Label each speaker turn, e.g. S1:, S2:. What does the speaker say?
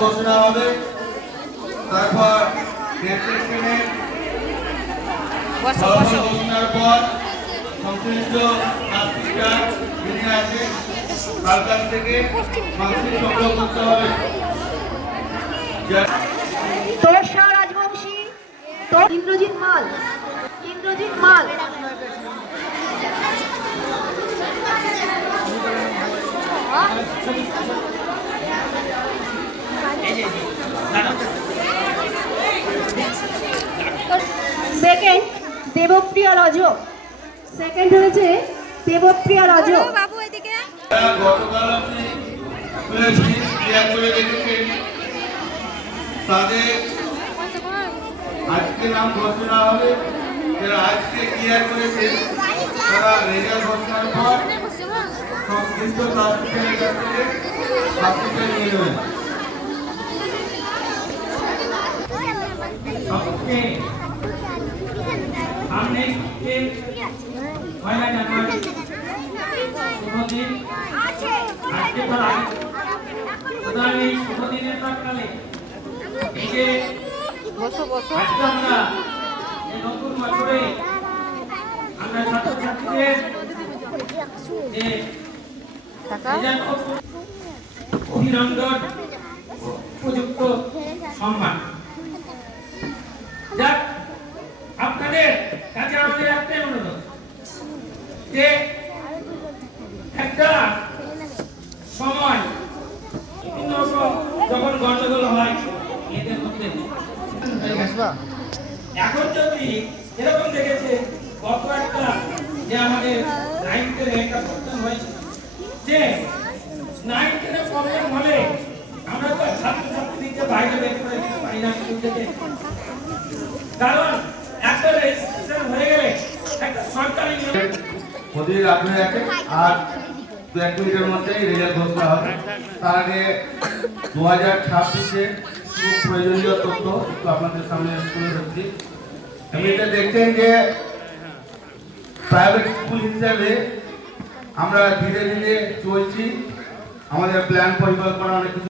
S1: ঘোষণা হবে। তারপর ঘোষণার পর সংশ্লিষ্ট যিনি তার কাছ থেকে মার্কশিট সংগ্রহ করতে হবে।
S2: তোষা রাজবংশী তো ইন্দ্রজিৎ মাল। ইন্দ্রজিৎ মাল। সেকেন্ড দেবপ্রিয়া রজ সেকেন্ড হয়েছে দেবপ্রিয়া রজ
S3: বাবু এদিকে।
S1: গতকাল আপনি করে রেখেছেন তাদের আজকে নাম ঘোষণা হবে আজকে ক্লিয়ার করেছেন তারা রেজাল্ট ঘোষণার পর সংশ্লিষ্ট ক্লাসিক্যালের কাছ থেকে
S4: আমরা এই নতুন অভিনন্দন উপযুক্ত সম্মান। যাক, আপনাদের কাছে আমাদের একটাই অনুরোধ, যে একটা সময় বিভিন্ন রকম যখন গন্ডগোল হয়, এদের মধ্যে এখন যদি এরকম দেখেছে, গত একটা যে আমাদের নাইন টেনে একটা প্রবলেম হয়েছে যে নাইন প্রবলেম হলে আমরা তো ছাত্রছাত্রীদেরকে বাইরে বের করে দিতে পারি না স্কুল থেকে। কারণ একটা রেজিস্ট্রেশন হয়ে গেলে একটা সরকারি
S1: মোদির আপনি রাখেন আর দু এক মিনিটের মধ্যেই রেজাল্ট ঘোষণা হবে। তার আগে দু হাজার ছাব্বিশে খুব প্রয়োজনীয় তথ্য একটু আপনাদের সামনে তুলে ধরছি। এটা দেখছেন যে প্রাইভেট স্কুল হিসেবে আমরা ধীরে ধীরে চলছি। আমাদের প্ল্যান পরিকল্পনা অনেক কিছু